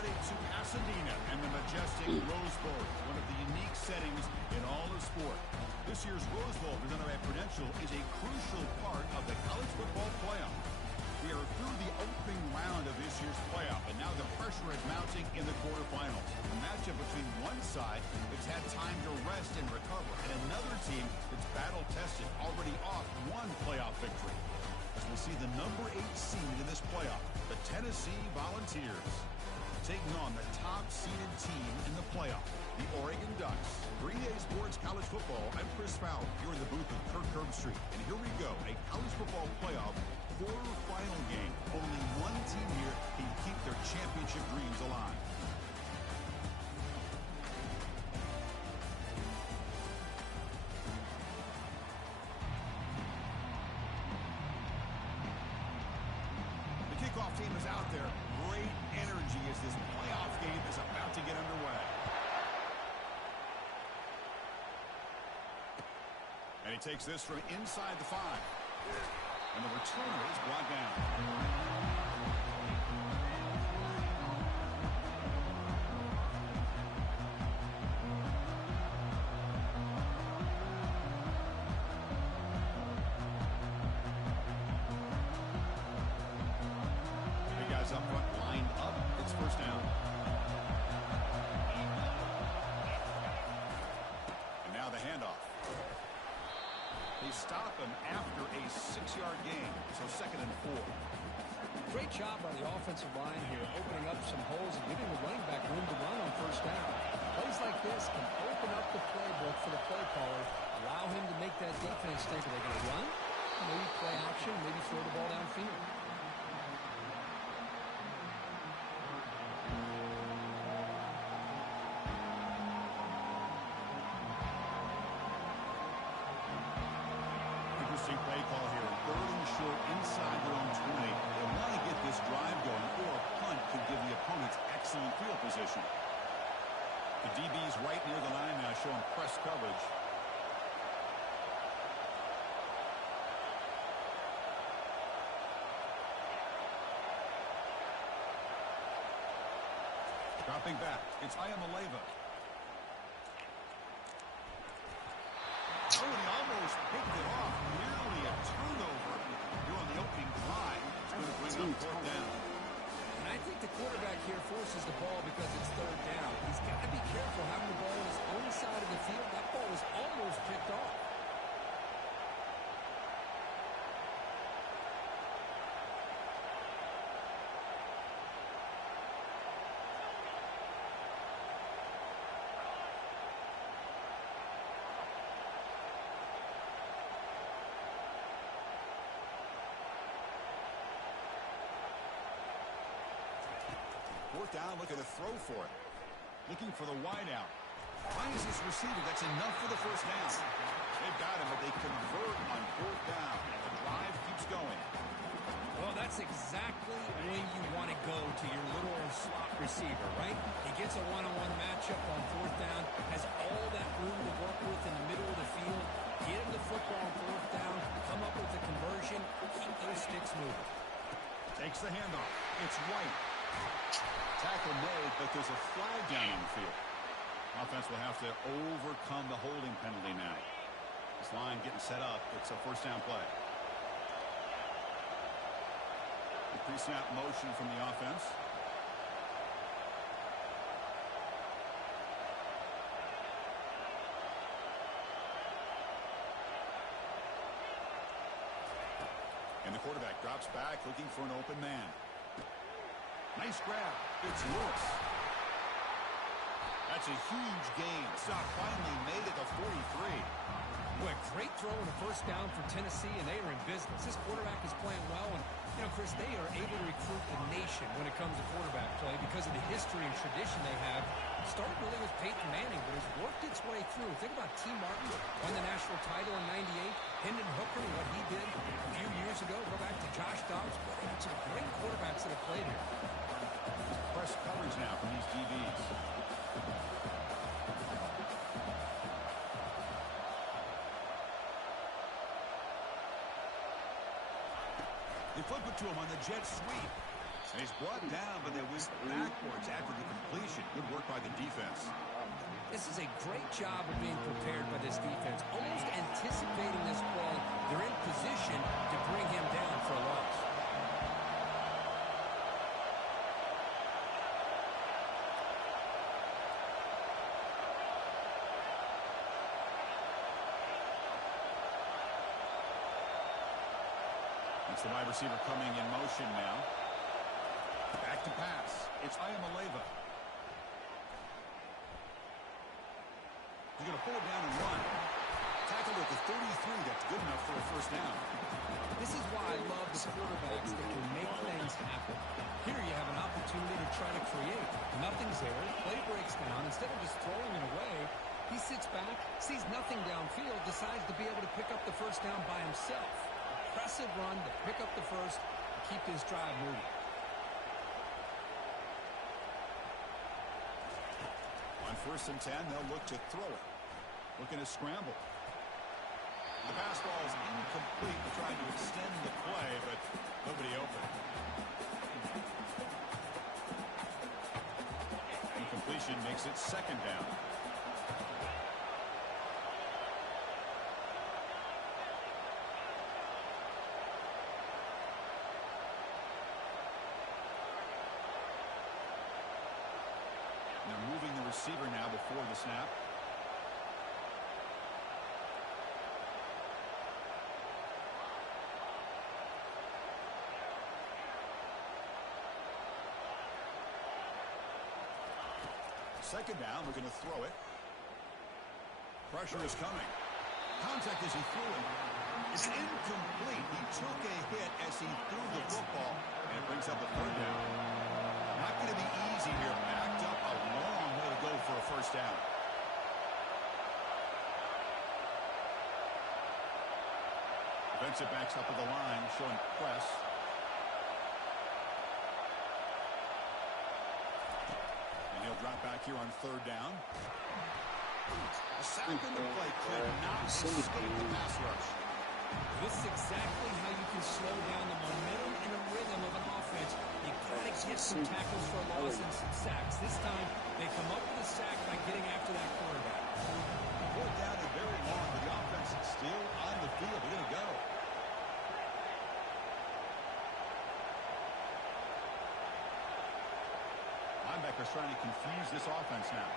everybody to Pasadena and the majestic Rose Bowl, one of the unique settings in all of sport. This year's Rose Bowl, presented by Prudential, is a crucial part of the college football playoff. We are through the opening round of this year's playoff, and now the pressure is mounting in the quarterfinals. A matchup between one side that's had time to rest and recover, and another team that's battle-tested, already off one playoff victory. As we'll see the number 8 seed in this playoff, the Tennessee Volunteers, taking on the top-seeded team in the playoff, the Oregon Ducks. Green Day Sports College Football, I'm Chris Fowler, here in the booth with Kirk Herbstreit. And here we go, a college football playoff quarterfinal game. Only one team here can keep their championship dreams alive. Kickoff team is out there. Great energy as this playoff game is about to get underway. And he takes this from inside the 5. And the returner is brought down. Up front, lined up. It's first down. And now the handoff. They stop him after a 6-yard gain, so 2nd and 4. Great job by the offensive line here, opening up some holes and giving the running back room to run on first down. Plays like this can open up the playbook for the play caller, allow him to make that defense think, are they going to run? Maybe play action, maybe throw the ball downfield. Play call here. 3rd and short inside their own 20. They want to get this drive going, or a punt could give the opponents excellent field position. The DB's right near the line now, showing press coverage. Dropping back, it's Ayamaleva. Oh, and he almost picked it off. Nearly a turnover here on the opening drive. It's going to bring up 4th down. And I think the quarterback here forces the ball because it's 3rd down. He's got to be careful having the ball on his own side of the field. That ball was almost picked off. Fourth down, looking to throw for it. Looking for the wideout. Finds this receiver. That's enough for the first down. They've got him, but they convert on 4th down. And the drive keeps going. Well, that's exactly when you want to go to your little slot receiver, right? He gets a one-on-one matchup on 4th down, has all that room to work with in the middle of the field. Get him the football on 4th down, come up with the conversion, keep those sticks moving. Takes the handoff. It's White. Tackle made, but there's a flag down on the field. Offense will have to overcome the holding penalty now. This line getting set up. It's a first down play. The pre-snap motion from the offense. And the quarterback drops back, looking for an open man. Nice grab. It's Lewis. That's a huge gain. Stop finally made it to 43. Well, great throw and a first down for Tennessee, and they are in business. This quarterback is playing well, and, you know, Chris, they are able to recruit the nation when it comes to quarterback play because of the history and tradition they have. Started really with Peyton Manning, but has worked its way through. Think about T. Martin, won the national title in '98. Hendon Hooker, what he did a few years ago. Go back to Josh Dobbs. But they have some great quarterbacks that have played here. Press coverage now from these DBs. They flip it to him on the jet sweep. And he's brought down, but they went backwards after the completion. Good work by the defense. This is a great job of being prepared by this defense. Almost anticipating this play, they're in position to bring him down for a loss. It's the wide receiver coming in motion now. Back to pass. It's Ayamaleva. He's going to pull it down and run. Tackled at the 33. That's good enough for a first down. This is why I love the quarterbacks that can make things happen. Here you have an opportunity to try to create. Nothing's there. Play breaks down. Instead of just throwing it away, he sits back, sees nothing downfield, decides to be able to pick up the first down by himself. Impressive run to pick up the first and keep this drive moving. On 1st and 10, they'll look to throw it. Looking to scramble. The pass ball is incomplete. Trying to extend the play, but nobody open. Incompletion makes it 2nd down. They're moving the receiver now before the snap. Second down, we're going to throw it. Pressure is coming. Contact as he threw it. It's incomplete. He took a hit as he threw the football, and it brings up a 3rd down. Not going to be easy here. Backed up a long way to go for a first down. Defensive backs up at the line, showing press. And he'll drop back here on 3rd down. A sack in the play could not escape the pass rush. This is exactly how you can slow down the momentum and the rhythm of an offense. You got to get some tackles for a loss and some sacks. This time, they come up with a sack by getting after that quarterback. 4th down and very long, but the offense is still on the field. They're going to go. Linebackers trying to confuse this offense now.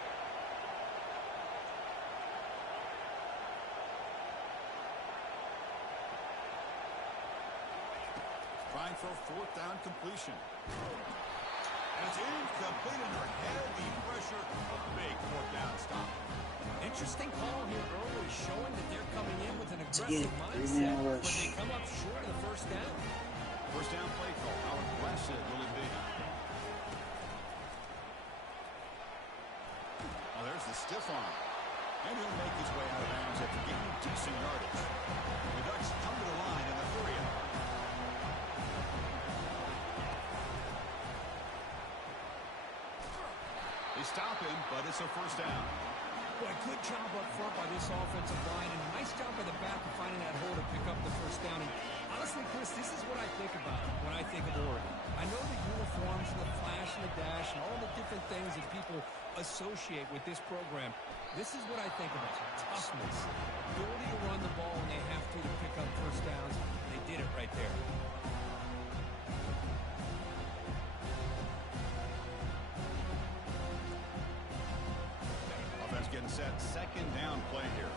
Trying for a 4th down completion. And it's incomplete under heavy pressure. A big 4th down stop. Interesting call here early, showing that they're coming in with an aggressive mindset, but they come up short of the first down. First down play call. How aggressive will it be? Well, there's the stiff arm. And he'll make his way out of bounds after gaining decent yardage. The Ducks come to the line in the 3. They stop him, but it's a first down. Boy, good job up front by this offensive line, and a nice job by the back of finding that hole to pick up the first down. And honestly, Chris, this is what I think about when I think of Oregon. I know the uniforms and the flash and the dash and all the different things that people associate with this program. This is what I think about. Toughness, ability to run the ball when they have to pick up first downs. They did it right there. Getting set, 2nd down play here.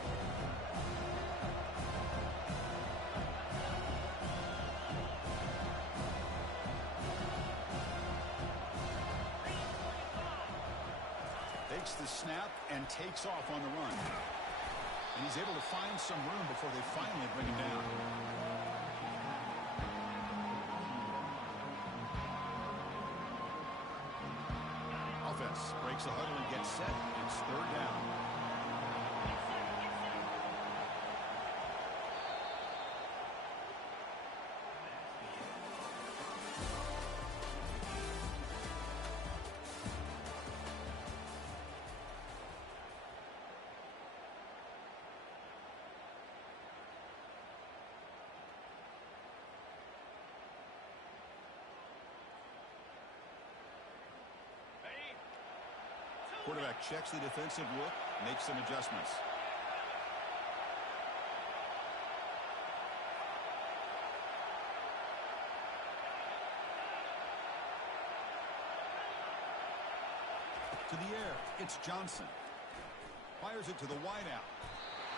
Takes the snap and takes off on the run. And he's able to find some room before they finally bring him down. Offense breaks the huddle and gets set. It's 3rd down. Quarterback checks the defensive look, makes some adjustments. To the air, it's Johnson. Fires it to the wideout.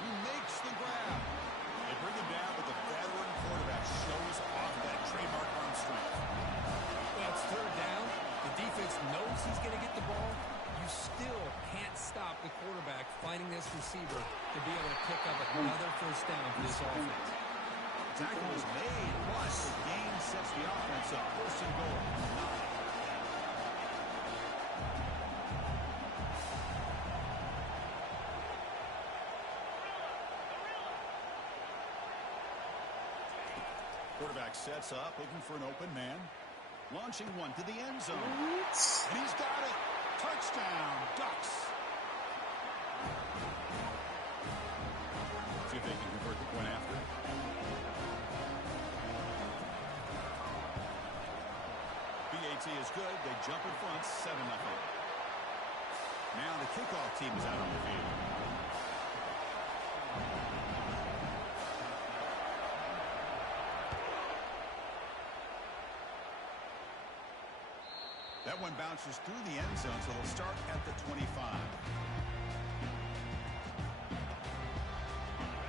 He makes the grab. They bring him down, but the veteran quarterback shows off that trademark arm strength. Well, it's third down. The defense knows he's going to get the ball. You still can't stop the quarterback finding this receiver to be able to pick up another first down for this offense. Tackle is made, plus the gain sets the offense up. First and goal. Quarterback sets up, looking for an open man. Launching one to the end zone. And he's got it. Touchdown, Ducks. See if they can convert the point after. BAT is good. They jump in front, 7-0. Now the kickoff team is out on the field. That one bounces through the end zone, so they'll start at the 25.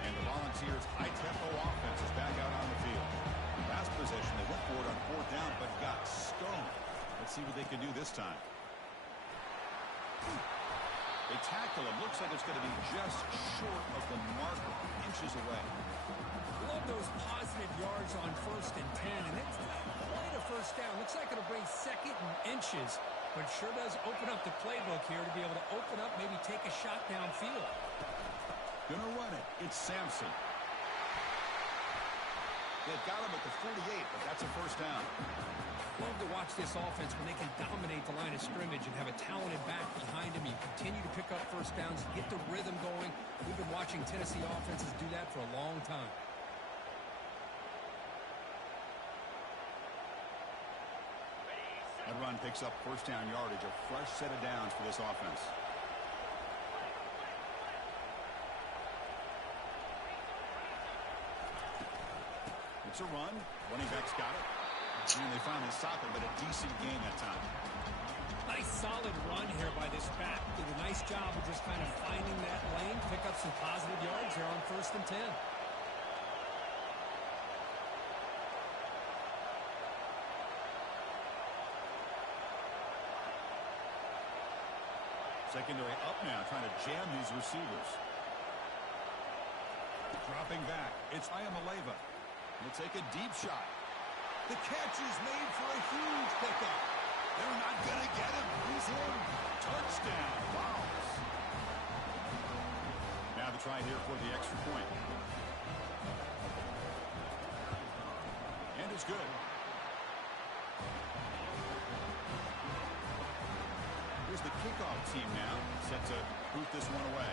And the Volunteers' high-tempo offense is back out on the field. Last possession, they went for it on fourth down, but got stoned. Let's see what they can do this time. They tackle him. Looks like it's going to be just short of the marker, inches away. Love those positive yards on 1st and 10, and it's quite a first down. Looks like it'll bring second and inches, but sure does open up the playbook here to be able to open up, maybe take a shot downfield. Gonna run it. It's Sampson. They've got him at the 48, but that's a first down. Love to watch this offense when they can dominate the line of scrimmage and have a talented back behind him. You continue to pick up first downs, get the rhythm going. We've been watching Tennessee offenses do that for a long time. That run picks up first down yardage, a fresh set of downs for this offense. It's a run. Running back's got it. And they finally stop it, but a decent gain that time. Nice solid run here by this back. Did a nice job of just kind of finding that lane, pick up some positive yards here on 1st and 10. Secondary up now, trying to jam these receivers. Dropping back, it's Ayamaleva. He'll take a deep shot. The catch is made for a huge pickup. They're not going to get him. He's in. Touchdown. Wow. Now the try here for the extra point. And it's good. Here's the kickoff team now, set to boot this one away.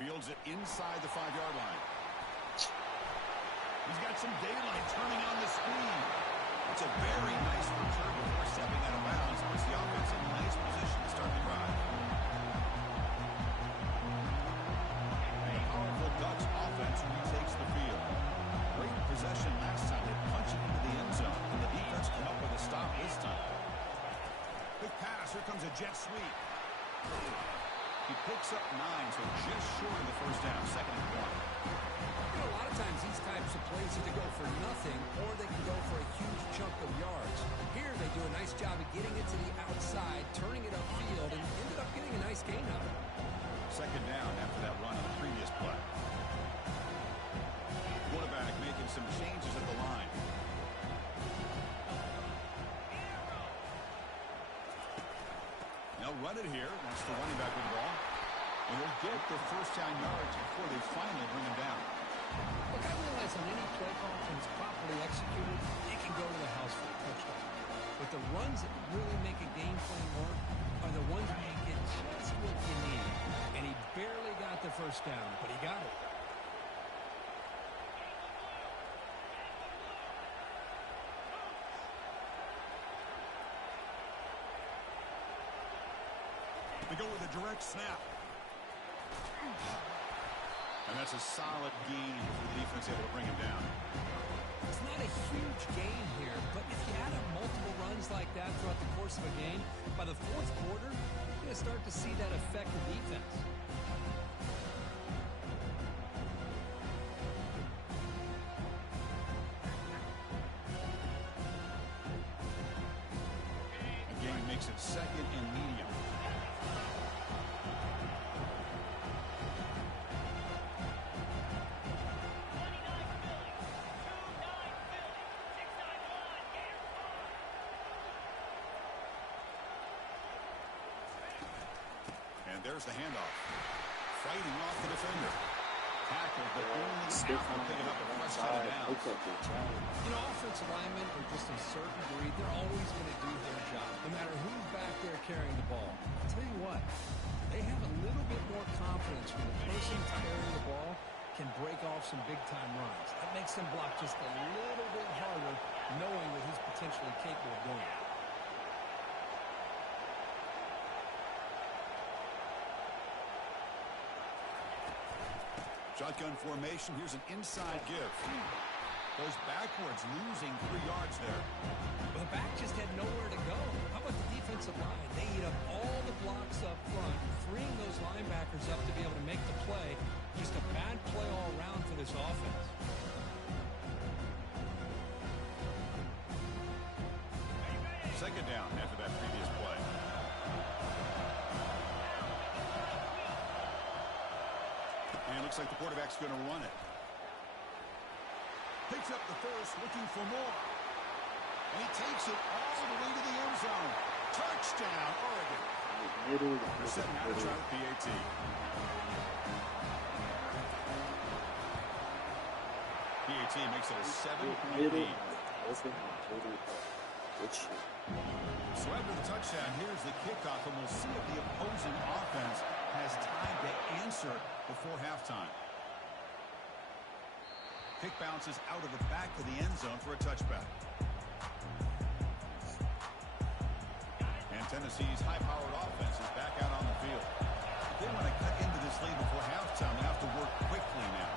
Fields it inside the 5-yard line. He's got some daylight turning on the screen. It's a very nice return before stepping out of bounds. Puts the offense in a nice position to start the drive. And the powerful Ducks offense retakes the field. Great possession last time. They punch it into the end zone, and the defense come up with a stop this time. Quick pass. Here comes a jet sweep. He picks up 9, so just short of the first down, 2nd and 1. You know, a lot of times these types of plays either go for nothing or they can go for a huge chunk of yards. Here they do a nice job of getting it to the outside, turning it upfield, and ended up getting a nice gain of it. 2nd down after that run on the previous play. Quarterback making some changes at the line. They'll run it here. That's the running back with the ball. And they'll get the first down yards before they finally bring him down. Look, I realize on any play call, when it's properly executed, it can go to the house for a touchdown. But the runs that really make a game plan work are the ones where you get just what you need. And he barely got the first down, but he got it. They go with a direct snap. And that's a solid gain for the defense able to bring him down. It's not a huge gain here, but if you add up multiple runs like that throughout the course of a game, by the fourth quarter, you're going to start to see that affect the defense. The game makes it second and medium. And there's the handoff. Fighting off the defender. Tackled, but only after picking up a fresh set of downs. You know, offensive linemen are just a certain breed. They're always going to do their job, no matter who's back there carrying the ball. I'll tell you what, they have a little bit more confidence when the person carrying the ball can break off some big-time runs. That makes them block just a little bit harder, knowing that he's potentially capable of doing it. Shotgun formation. Here's an inside give. Goes backwards, losing 3 yards there. Well, the back just had nowhere to go. How about the defensive line? They eat up all the blocks up front, freeing those linebackers up to be able to make the play. Just a bad play all around for this offense. Second down after that previous play. And it looks like the quarterback's going to run it. Picks up the first, looking for more. And he takes it all the way to the end zone. Touchdown, Oregon. They're setting out to try the PAT. PAT makes it a 7-point lead. So after the touchdown, here's the kickoff, and we'll see if the opposing offense has time to answer before halftime. Kick bounces out of the back of the end zone for a touchback. And Tennessee's high-powered offense is back out on the field. If they want to cut into this lead before halftime, they have to work quickly now.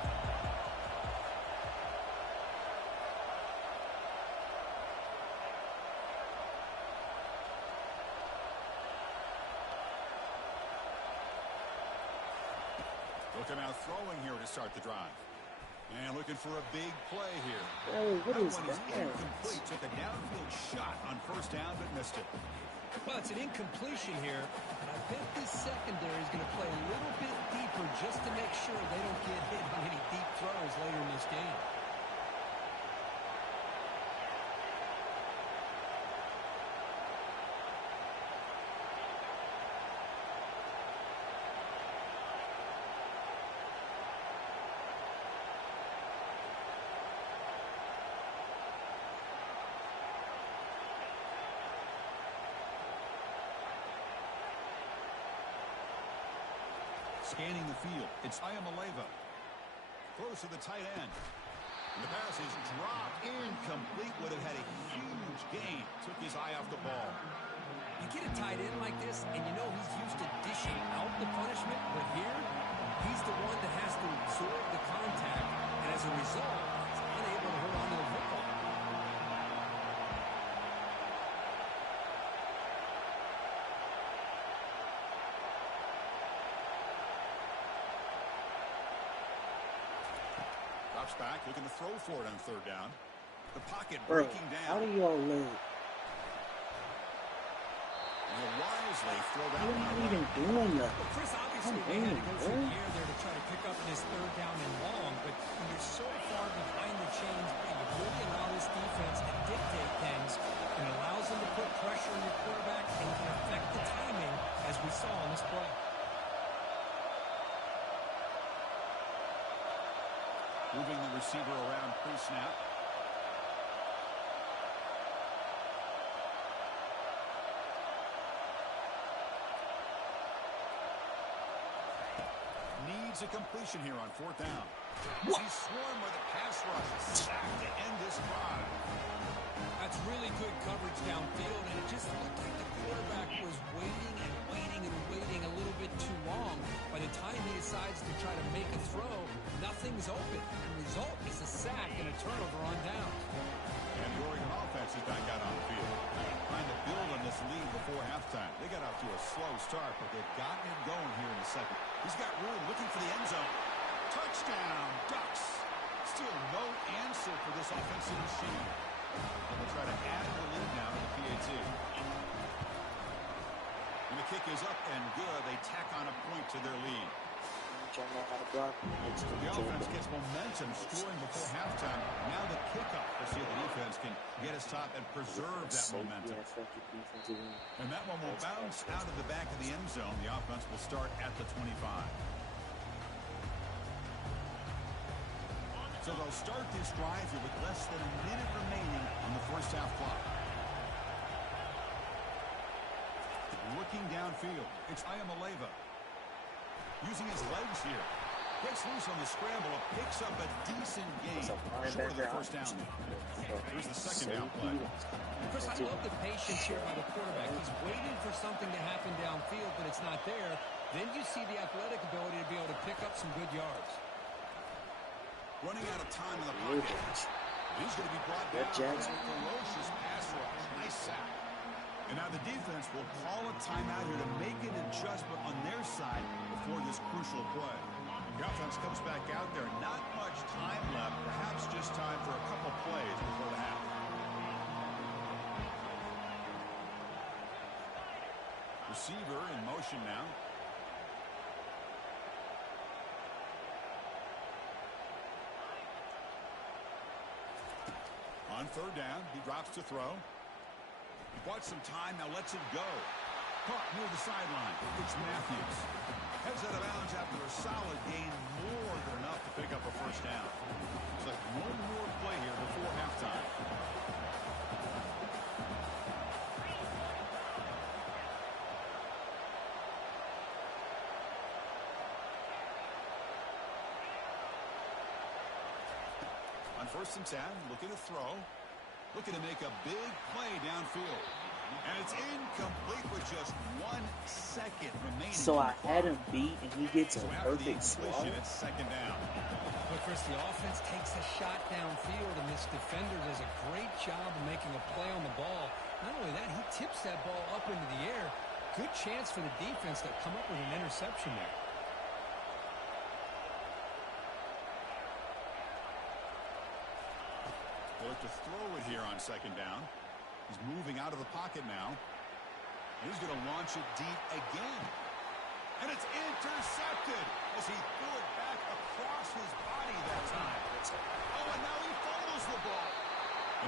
Looking out throwing here to start the drive. And looking for a big play here. Oh, what is that? One is that? incomplete. Took a downfield shot on first down, but missed it. Well, it's an incompletion here. And I bet this secondary is going to play a little bit deeper just to make sure they don't get hit on any deep throws later in this game. Scanning the field, it's Ayamaleva. Close to the tight end. And the pass is dropped incomplete. Would have had a huge gain. Took his eye off the ball. You get a tight end like this, and you know he's used to dishing out the punishment, but here, he's the one that has to absorb the contact, and as a result, he's unable to hold on to the football. Drops back, looking to throw for it on third down. The pocket Bro, breaking how down. do y'all live? And he'll wisely throw that You're one not away. even doing that. Well, Chris, obviously, they had to go through the air there to try to pick up in his third down and long, but when you're so far behind the chains, you really allow this defense to dictate things, and allows them to put pressure on your quarterback and can affect the timing, as we saw on this play. Moving the receiver around pre-snap. Needs a completion here on fourth down. He's swarmed with a pass rush. Sacked to end this drive. That's really good coverage downfield, and it just looked like the quarterback was waiting and waiting and waiting a make a throw, nothing's open. And the result is a sack and a turnover on downs. And the Oregon offense is back out on the field, trying to build on this lead before halftime. They got off to a slow start, but they've gotten it going here in the second. He's got room, looking for the end zone. Touchdown, Ducks. Still no answer for this offensive machine. And they'll try to add the lead now to the PAT. And the kick is up and good. They tack on a point to their lead. The offense gets momentum scoring before halftime. Now the kickoff. We'll see if the defense can get his top and preserve that momentum. And that one will bounce out of the back of the end zone. The offense will start at the 25. So they'll start this drive here with less than a minute remaining on the first half clock. Looking downfield, it's Ayamaleva. Using his legs here. Gets loose on the scramble, picks up a decent gain. Short of the first down. Here's the second down play. Chris, I love the patience here by the quarterback. He's waiting for something to happen downfield, but it's not there. Then you see the athletic ability to be able to pick up some good yards. Running out of time in the pocket. He's going to be brought down. Ferocious pass rush. Nice sack. And now the defense will call a timeout here to make an adjustment on their side before this crucial play. The offense comes back out there. Not much time left. Perhaps just time for a couple plays before the half. Receiver in motion now. On third down, he drops to throw. He bought some time, now lets it go. Caught near the sideline. It's Matthews. Heads out of bounds after a solid gain, more than enough to pick up a first down. It's like one more play here before halftime. On first and 10, looking to throw. Looking to make a big play downfield. And it's incomplete with just 1 second remaining. So I had him beat, and he gets a perfect swat. It's second down. But Chris, the offense takes a shot downfield, and this defender does a great job of making a play on the ball. Not only that, he tips that ball up into the air. Good chance for the defense to come up with an interception there. They look to throw it here on second down. He's moving out of the pocket now. He's going to launch it deep again. And it's intercepted as he threw it back across his body that time. Oh, and now he fumbles the ball.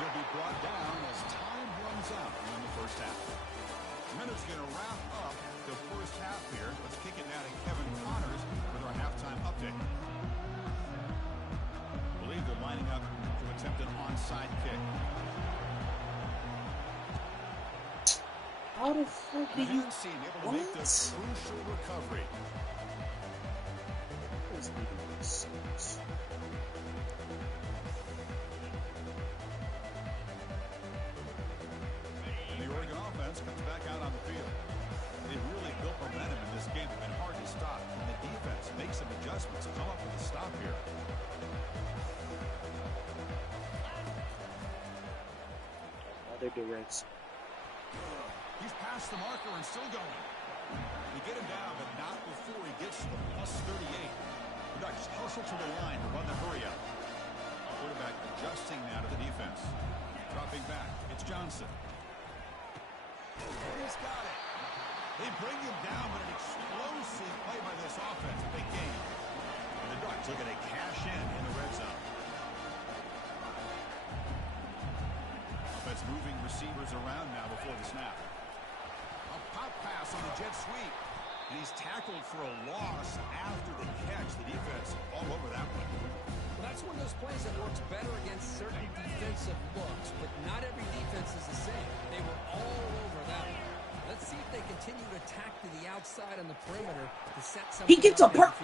He'll be brought down as time runs out in the first half. And then it's going to wrap up the first half here. Let's kick it now to Kevin Connors with our halftime update. I believe they're lining up to attempt an onside kick. How the fuck did you... Able to make the crucial recovery. And the Oregon offense comes back out on the field. They really built momentum in this game. It's been hard to stop. And the defense makes some adjustments to come up with a stop here. Another direction. He's past the marker and still going. They get him down, but not before he gets to the plus 38. The Ducks hustle to the line to run the hurry up. Quarterback adjusting now to the defense. Dropping back. It's Johnson. He's got it. They bring him down, but an explosive play by this offense. Big game. And the Ducks looking to cash in the red zone. Offense moving receivers around now before the snap. A pop pass on the jet sweep. And he's tackled for a loss after the catch. The defense all over that one. Well, that's one of those plays that works better against certain defensive looks, but not every defense is the same. They were all over that one. Let's see if they continue to attack to the outside on the perimeter to set something. He gets a field.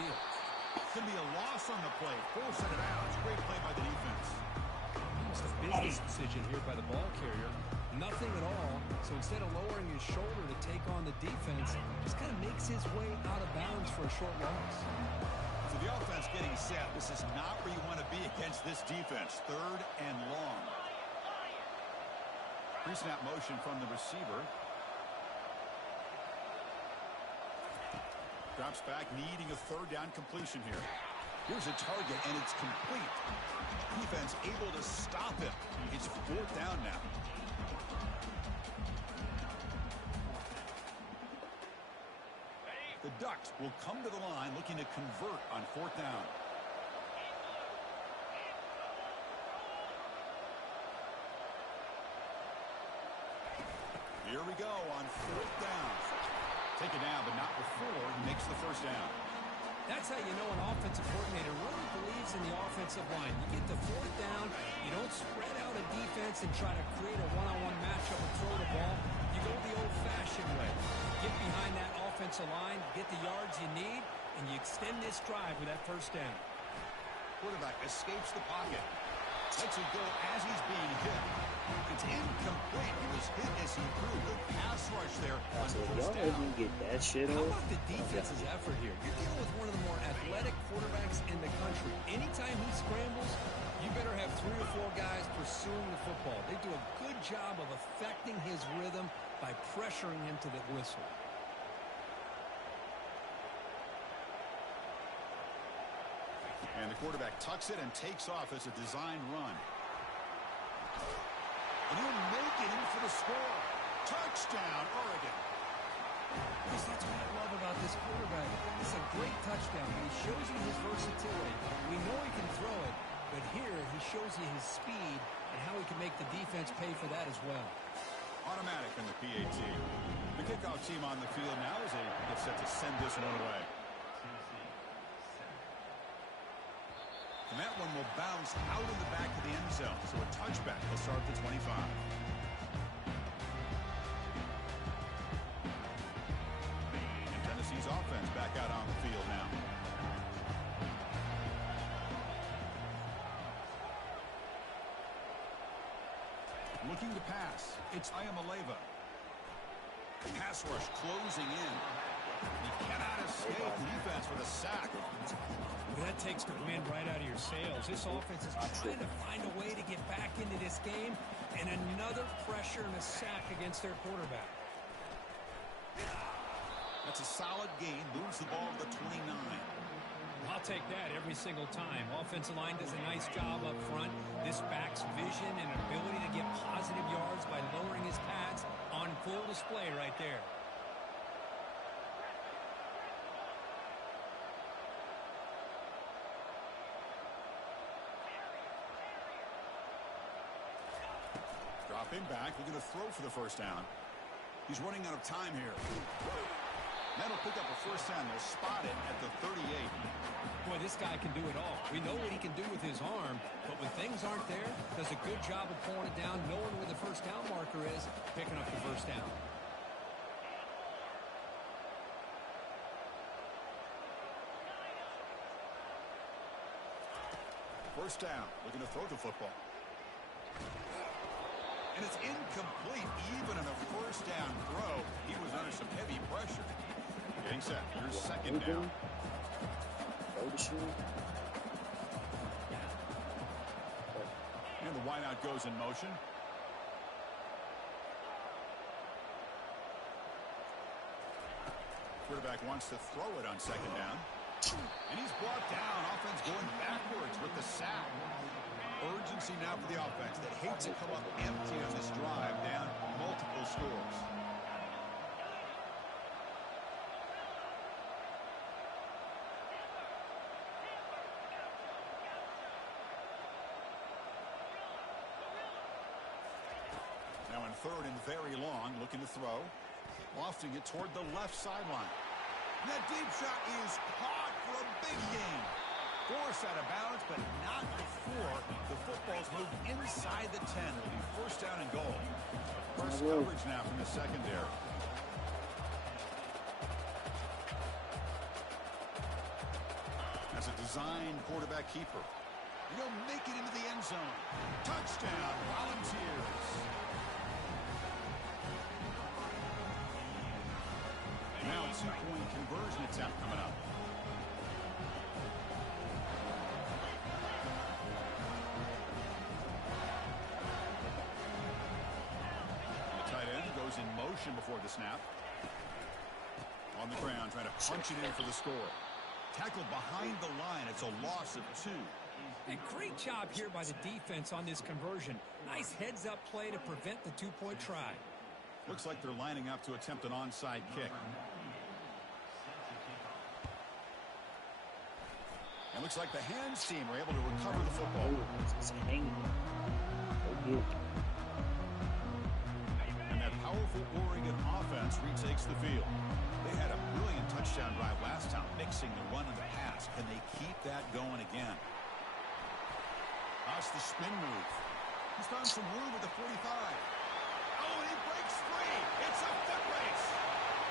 Could be a loss on the play. Force it out. It's a great play by the defense. Almost a business decision here by the ball carrier. Nothing at all. So instead of lowering his shoulder to take on the defense, just kind of makes his way out of bounds for a short loss. So the offense getting set. This is not where you want to be against this defense. 3rd and long. Pre-snap motion from the receiver. Drops back, needing a 3rd down completion here. Here's a target, and it's complete. Defense able to stop him. It's 4th down now. The Ducks will come to the line looking to convert on 4th down. Here we go on 4th down. Take it down, but not before he makes the 1st down. That's how you know an offensive coordinator really believes in the offensive line. You get the 4th down, you don't spread out a defense and try to create a one-on-one matchup and throw the ball. You go the old-fashioned way. Get behind that offensive line, get the yards you need, and you extend this drive with that 1st down. Quarterback escapes the pocket. Lets it go as he's being hit. It's incomplete. He was hit as he threw. The pass rush there on So 1st y'all down. get that shit How off? about the defense's effort here? You're dealing with one of the more athletic quarterbacks in the country. Anytime he scrambles, you better have 3 or 4 guys pursuing the football. They do a good job of affecting his rhythm by pressuring him to the whistle. And the quarterback tucks it and takes off as a designed run. And he'll make it in for the score. Touchdown, Oregon. Because that's what I love about this quarterback. It's a great touchdown. He shows you his versatility. We know he can throw it, but here he shows you his speed and how he can make the defense pay for that as well. Automatic in the PAT. The kickoff team on the field now as they get set to send this one away. And that one will bounce out of the back of the end zone. So a touchback will start at the 25. And Tennessee's offense back out on the field now. Looking to pass. It's Ayamaleva. Pass rush closing in. He cannot escape the defense with a sack. Well, that takes the wind right out of your sails. This offense is trying to find a way to get back into this game, and another pressure and a sack against their quarterback. That's a solid gain. Moves the ball to the 29. I'll take that every single time. Offensive line does a nice job up front. This back's vision and ability to get positive yards by lowering his pads on full display right there. Dropping back, looking to throw for the 1st down. He's running out of time here. That'll pick up a 1st down. They'll spot it at the 38. Boy, this guy can do it all. We know what he can do with his arm, but when things aren't there, does a good job of pulling it down, knowing where the 1st down marker is, picking up the 1st down. First down, looking to throw the football. And it's incomplete. Even in a 1st down throw, he was under some heavy pressure. Getting set. Here's 2nd down. And the wideout goes in motion. Quarterback wants to throw it on 2nd down. And he's brought down. Offense going backwards with the sack. Urgency now for the offense that hates to come up empty on this drive, down multiple scores. Now in 3rd and very long, looking to throw. Lofting it toward the left sideline. And that deep shot is caught for a big gain. Forced out of bounds, but not before the football's moved inside the 10. It'll be 1st down and goal. First coverage now from the secondary. As a design quarterback keeper. And he'll make it into the end zone. Touchdown, Volunteers. Now a 2-point conversion attempt coming up. motion before the snap. On the ground, trying to punch it in for the score. Tackled behind the line. It's a loss of 2. A great job here by the defense on this conversion. Nice heads-up play to prevent the two-point try. Looks like they're lining up to attempt an onside kick. And looks like the hands team are able to recover the football. It's hanging. Oh, And that powerful Oregon offense retakes the field. They had a brilliant touchdown drive last time, mixing the run and the pass. Can they keep that going again? That's the spin move. He's found some room with the 45. Oh, and he breaks free. It's a foot race.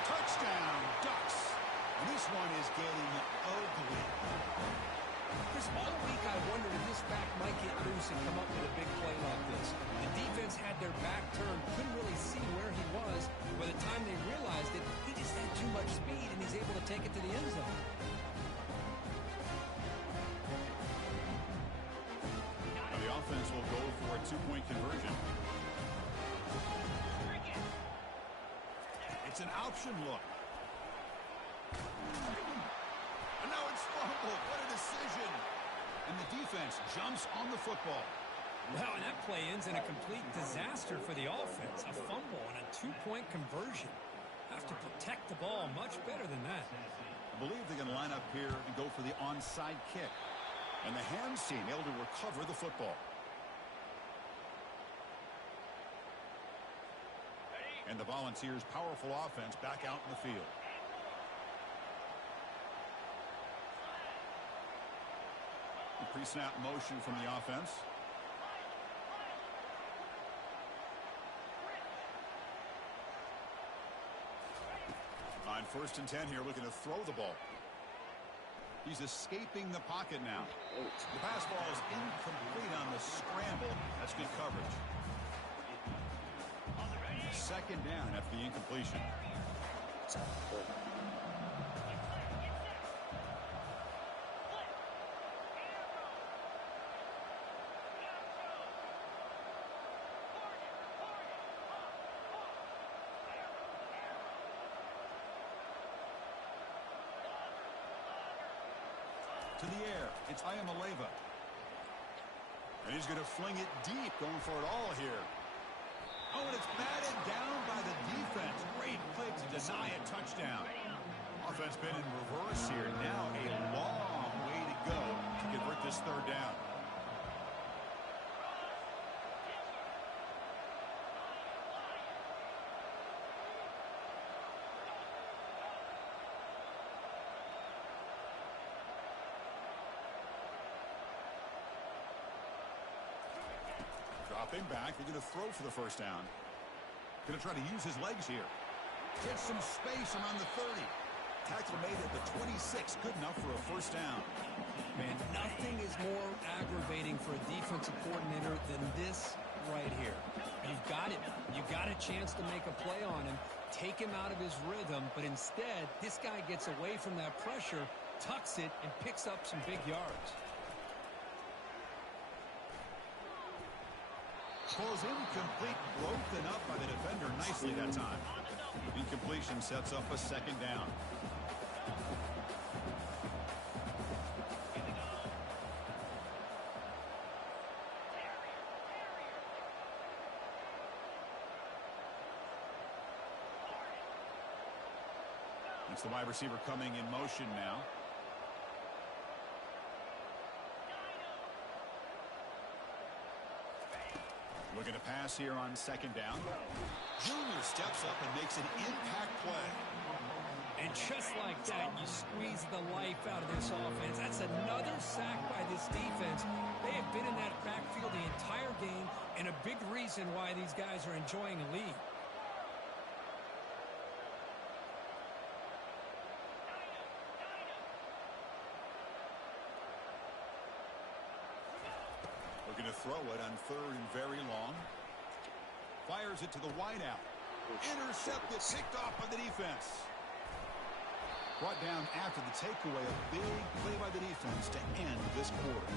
Touchdown, Ducks. And this one is getting ugly. Chris, all week I wondered if this back might get loose and come up with a big play like this. The defense had their back turned, couldn't really see where he was. By the time they realized it, he just had too much speed, and he's able to take it to the end zone. Now the offense will go for a two-point conversion. It's an option look. And now it's fumbled. What a decision. And the defense jumps on the football. Well, and that play ends in a complete disaster for the offense. A fumble and a two-point conversion. Have to protect the ball much better than that. I believe they're going to line up here and go for the onside kick. And the hands team able to recover the football. And the Volunteers' powerful offense back out in the field. The pre-snap motion from the offense. On 1st and 10 here, looking to throw the ball. He's escaping the pocket now. The pass ball is incomplete on the scramble. That's good coverage. 2nd down after the incompletion. To the air, it's Ayamaleva. And he's going to fling it deep, going for it all here. Oh, and it's batted down by the defense. Great play to deny a touchdown. Offense been in reverse here. Now a long way to go to convert this 3rd down. Dropping back, they're going to throw for the 1st down. Going to try to use his legs here. Gets some space around the 30. Tackle made at the 26. Good enough for a 1st down. Man, nothing is more aggravating for a defensive coordinator than this right here. You've got it. You've got a chance to make a play on him, take him out of his rhythm, but instead, this guy gets away from that pressure, tucks it, and picks up some big yards. Ball's incomplete, broken up by the defender nicely that time. Incompletion sets up a 2nd down. It's the wide receiver coming in motion now. Looking to pass here on 2nd down. Junior steps up and makes an impact play. And just like that, you squeeze the life out of this offense. That's another sack by this defense. They have been in that backfield the entire game, and a big reason why these guys are enjoying a lead. Looking to throw it on 3rd and very long. Fires it to the wideout. Intercepted, picked off by the defense. Brought down after the takeaway. A big play by the defense to end this quarter.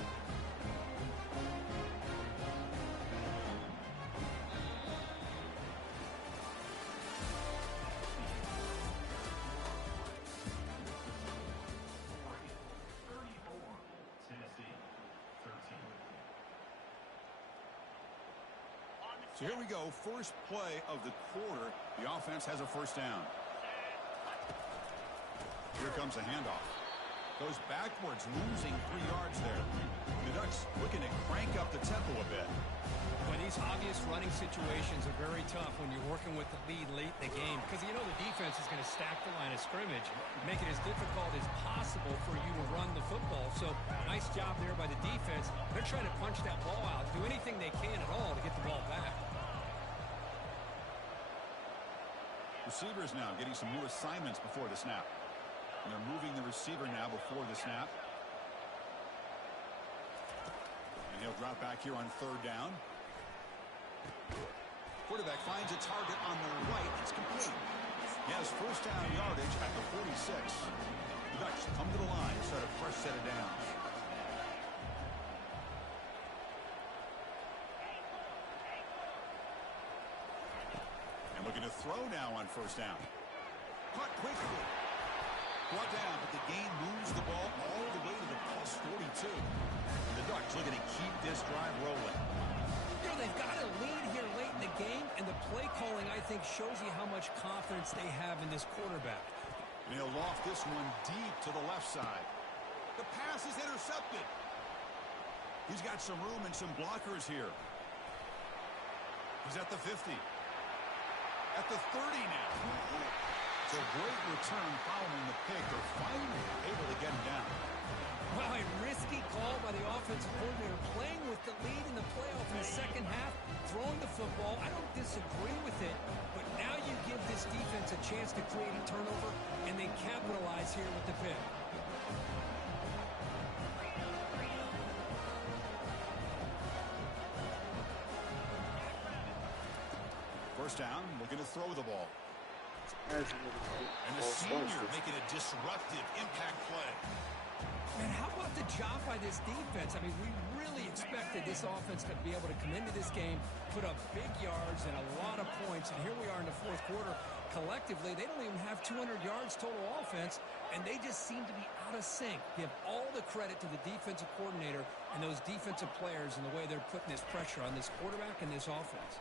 So here we go, first play of the quarter. The offense has a first down. Here comes a handoff. Goes backwards, losing 3 yards there. The Ducks looking to crank up the tempo a bit. Well, these obvious running situations are very tough when you're working with the lead late in the game because you know the defense is going to stack the line of scrimmage, make it as difficult as possible for you to run the football. So, nice job there by the defense. They're trying to punch that ball out, do anything they can at all to get the ball back. Receivers now getting some new assignments before the snap. And they're moving the receiver now before the snap. And he'll drop back here on third down. Quarterback finds a target on the right. It's complete. He has first down yardage at the 46. The Ducks come to the line, set a fresh set of downs. And looking to throw now on first down. Caught quickly. Brought down, but the game moves the ball all the way to the plus 42. And the Ducks looking to keep this drive rolling. You know, they've got a lead here late in the game, and the play calling, I think, shows you how much confidence they have in this quarterback. And he'll loft this one deep to the left side. The pass is intercepted. He's got some room and some blockers here. He's at the 50. At the 30 now. It's a great return following the pick. They're finally able to get him down. Wow, a risky call by the offensive coordinator, playing with the lead in the playoff in the second half, throwing the football. I don't disagree with it, but now you give this defense a chance to create a turnover, and they capitalize here with the pick. First down, looking to throw the ball. And the senior making a disruptive impact play. Man, how about the job by this defense? I mean, we really expected this offense to be able to come into this game, put up big yards and a lot of points, and here we are in the fourth quarter. Collectively, they don't even have 200 yards total offense, and they just seem to be out of sync. Give all the credit to the defensive coordinator and those defensive players and the way they're putting this pressure on this quarterback and this offense.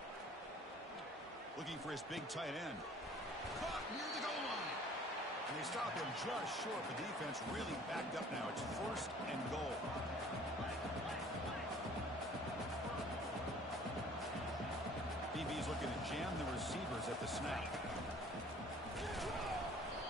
Looking for his big tight end. Caught near the goal line. And they stop him just short. The defense really backed up now. It's first and goal. BB's looking to jam the receivers at the snap.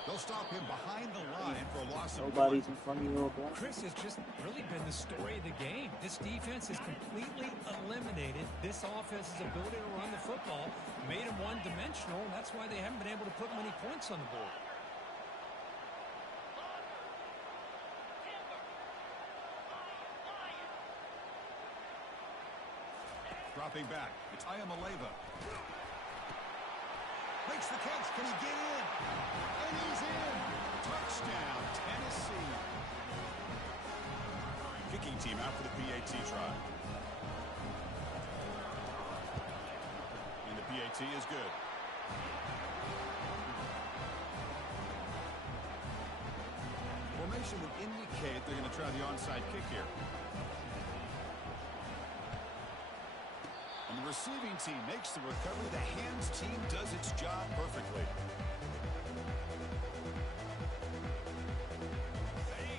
They'll stop him behind the line for a loss of Nobody's in front of you, bro. Chris, has just really been the story of the game. This defense has completely eliminated this offense's ability to run the football, made them one-dimensional, and that's why they haven't been able to put many points on the board. Dropping back. It's Ayamaleva. Makes the catch. Can he get in? And he's in. Touchdown, Tennessee. Kicking team out for the PAT try. And the PAT is good. Formation would indicate they're going to try the onside kick here. And the receiving team makes the recovery. The hands team does its job perfectly.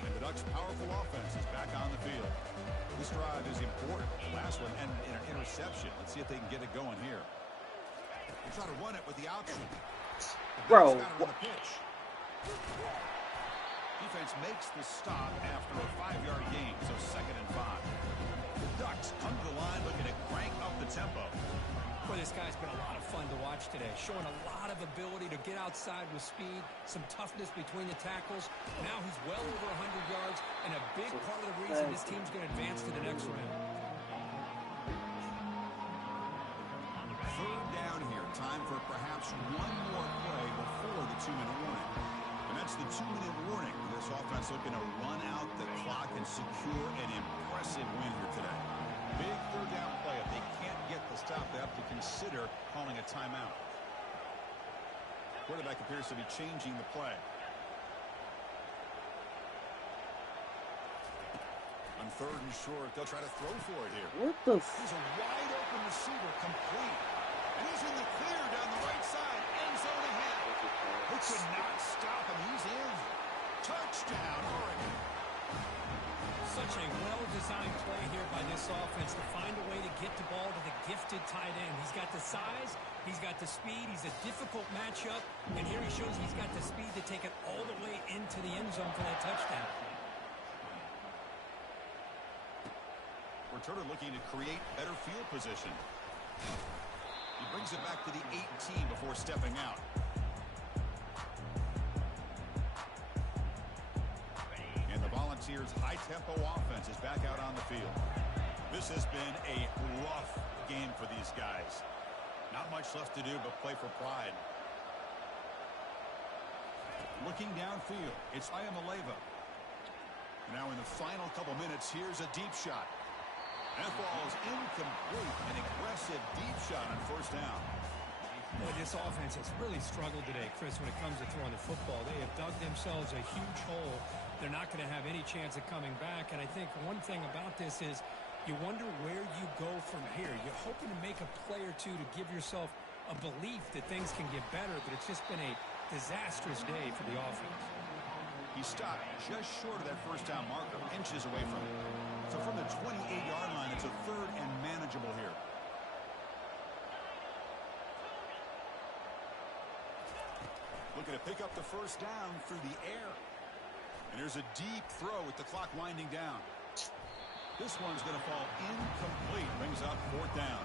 And the Ducks' powerful offense is back on the field. This drive is important. Last one and an interception. Let's see if they can get it going here. They try to run it with the option. Bro. On the pitch. Defense makes the stop after a 5-yard gain, so 2nd and 5. The Ducks come to the line looking to crank up the tempo. Boy, this guy's been a lot of fun to watch today, showing a lot of ability to get outside with speed, some toughness between the tackles. Now he's well over 100 yards, and a big part of the reason this team's going to advance to the next round. Third down here. Time for perhaps one more play before the 2-minute warning. And that's the 2-minute warning. This offense looking to run out the clock and secure an impressive win here today. Big third down play. If they can't get the stop, they have to consider calling a timeout. Quarterback appears to be changing the play. On 3rd and short, they'll try to throw for it here. What the He's a wide open receiver, complete. And he's in the clear down the right side. End zone ahead. Who could not stop him? He's in. Touchdown, Oregon. Such a well-designed play here by this offense to find a way to get the ball to the gifted tight end. He's got the size, he's got the speed, he's a difficult matchup, and here he shows he's got the speed to take it all the way into the end zone for that touchdown. Returner looking to create better field position. He brings it back to the 18 before stepping out. And the Volunteers' high-tempo offense is back out on the field. This has been a rough game for these guys. Not much left to do but play for pride. Looking downfield, it's Ayamaleva. Now in the final couple minutes, here's a deep shot. That ball is incomplete. An aggressive deep shot on first down. Boy, this offense has really struggled today, Chris, when it comes to throwing the football. They have dug themselves a huge hole. They're not going to have any chance of coming back. And I think one thing about this is you wonder where you go from here. You're hoping to make a play or two to give yourself a belief that things can get better, but it's just been a disastrous day for the offense. He stopped just short of that first down marker, inches away from it. So from the 28-yard line, it's a third and manageable here. Looking to pick up the first down through the air. And there's a deep throw with the clock winding down. This one's going to fall incomplete. Brings up fourth down.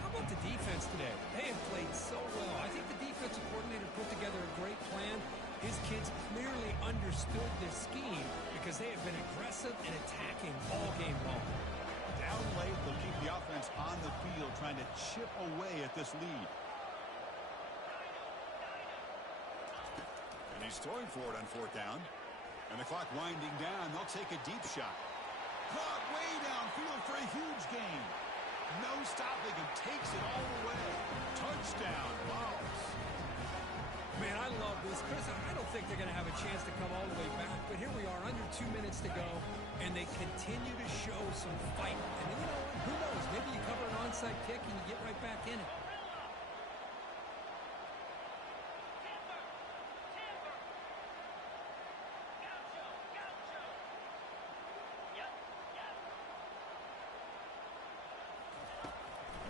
How about the defense today? They have played so well. I think the defensive coordinator put together a great plan. His kids clearly understood this scheme because they have been aggressive and attacking all game long. Down late, they'll keep the offense on the field trying to chip away at this lead. And he's throwing for it on fourth down. And the clock winding down, they'll take a deep shot. Caught way downfield for a huge gain. No stopping him, takes it all the way. Touchdown, Vols. Man, I love this. Chris, I don't think they're going to have a chance to come all the way back. But here we are, under 2 minutes to go, and they continue to show some fight. And you know what? Who knows? Maybe you cover an onside kick and you get right back in it.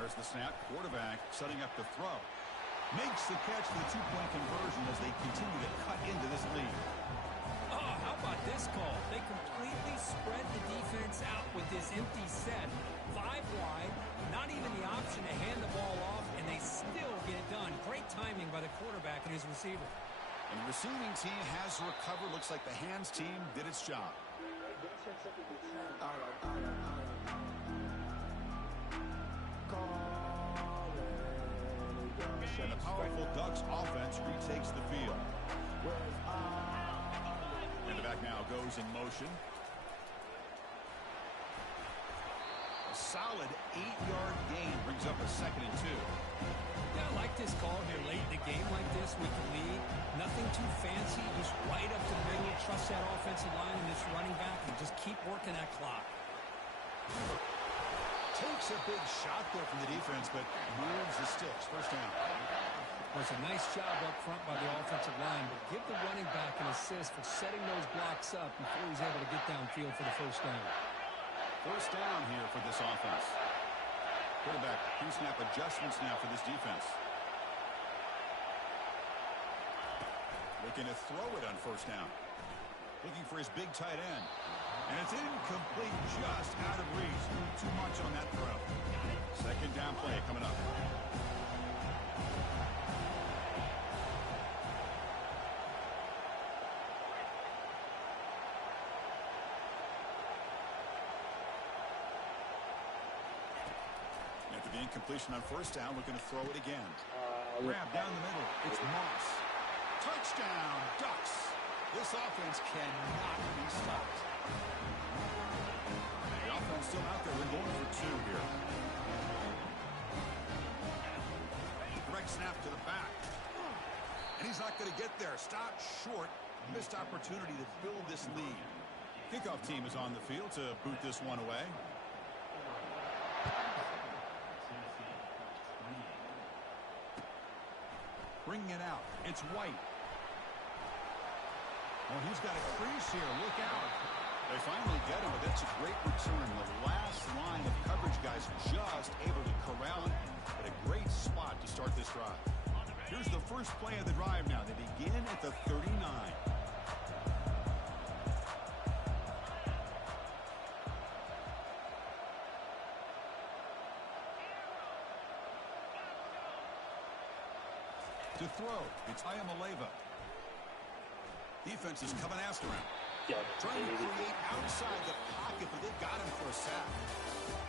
There's the snap. Quarterback setting up the throw. Makes the catch for the two-point conversion as they continue to cut into this lead. Oh, how about this call? They completely spread the defense out with this empty set. 5 wide, not even the option to hand the ball off, and they still get it done. Great timing by the quarterback and his receiver. And the receiving team has recovered. Looks like the hands team did its job. And the powerful Ducks offense retakes the field. And the back now goes in motion. A solid 8-yard gain brings up a 2nd and 2. Yeah, I like this call here late in the game like this with the lead. Nothing too fancy, just right up to the middle. Trust that offensive line and this running back and just keep working that clock. Takes a big shot there from the defense, but moves the sticks. First down. Well, it's a nice job up front by the offensive line, but give the running back an assist for setting those blocks up before he's able to get downfield for the first down. First down here for this offense. Quarterback pre-snap adjustments now for this defense. Looking to throw it on first down. Looking for his big tight end. And it's incomplete, just out of reach. Too much on that throw. Second down play coming up. After the incompletion on first down, looking to throw it again. Grab down the middle. It's Moss. Touchdown, Ducks. This offense cannot be stopped. The offense still out there. We're going for 2 here. Direct snap to the back. And he's not going to get there. Stopped short. Missed opportunity to build this lead. Kickoff team is on the field to boot this one away. Bringing it out. It's White. Well, he's got a crease here. Look out. They finally get him, but that's a great return. The last line of coverage guys just able to corral him at a great spot to start this drive. Here's the first play of the drive now. They begin at the 39. To throw, it's Ayamaleva. Defense is coming after him. Trying to create outside the pocket, but they've got him for a sack.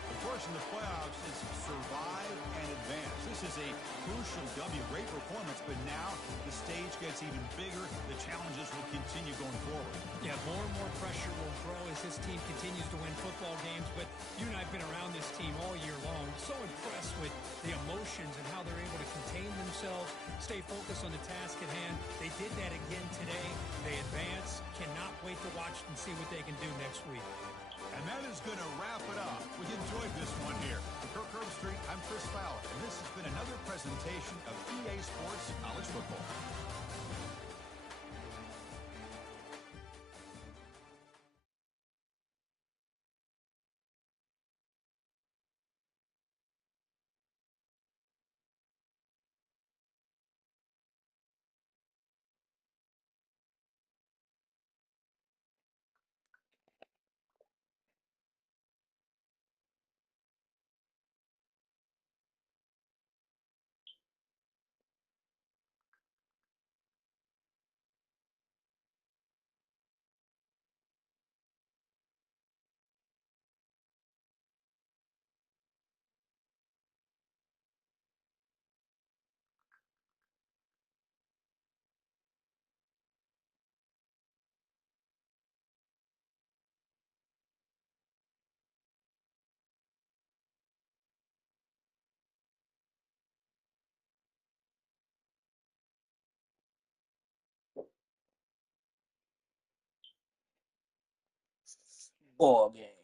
The course in the playoffs is survive and advance. This is a crucial W. Great performance, but now the stage gets even bigger. The challenges will continue going forward. Yeah, more and more pressure will grow as this team continues to win football games. But you and I have been around this team all year long. So impressed with the emotions and how they're able to contain themselves, stay focused on the task at hand. They did that again today. They advance. Cannot wait to watch and see what they can do next week. And that is going to wrap it up. We enjoyed this one here. For Kirk Herbstreit, I'm Chris Fowler, and this has been another presentation of EA Sports College Football. Ball game.